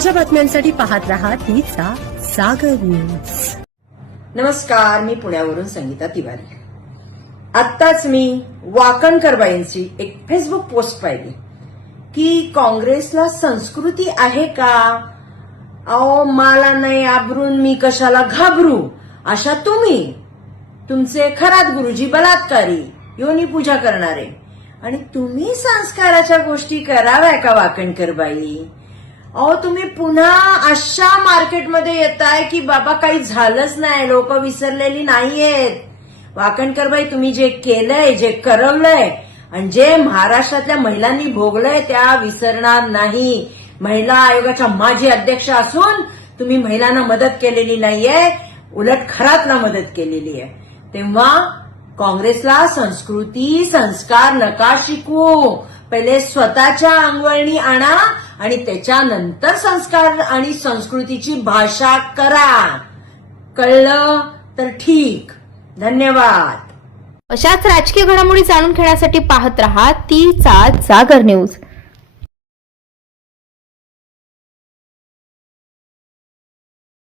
ताज्या बातम्यांसाठी पाहत रहा तिचा सागर न्यूज। नमस्कार, मी पुण्यावरून संगीता तिवारी। आत्ताच मी वाकणकरबाईंची एक फेसबुक पोस्ट पाहिली की काँग्रेसला संस्कृती आहे का? अहो, मला नाही आबरून मी कशाला घाबरू, अशा तुम्ही तुमचे खरात गुरुजी बलात्कारी योनी पूजा करणारे आणि तुम्ही संस्काराच्या गोष्टी कराव्या का वाकणकरबाई? अहो, तुम्ही पुन्हा अशा मार्केटमध्ये येताय की बाबा काही झालंच नाही, लोक विसरलेली नाहीयेत। वाकणकरबाई, तुम्ही जे केलंय, जे करवलंय आणि जे महाराष्ट्रातल्या महिलांनी भोगलंय त्या विसरणार नाही। महिला आयोगाच्या माजी अध्यक्ष असून तुम्ही महिलांना मदत केलेली नाहीये, उलट खरातला मदत केलेली आहे। तेव्हा काँग्रेसला संस्कृती संस्कार नका शिकवू, पहिले स्वतःच्या अंगवळणी आणा आणि त्याच्यानंतर संस्कार आणि संस्कृतीची भाषा करा। कळलं तर ठीक। धन्यवाद। अशाच राजकीय घडामोडी जाणून घेण्यासाठी पाहत रहा तिचा सागर न्यूज।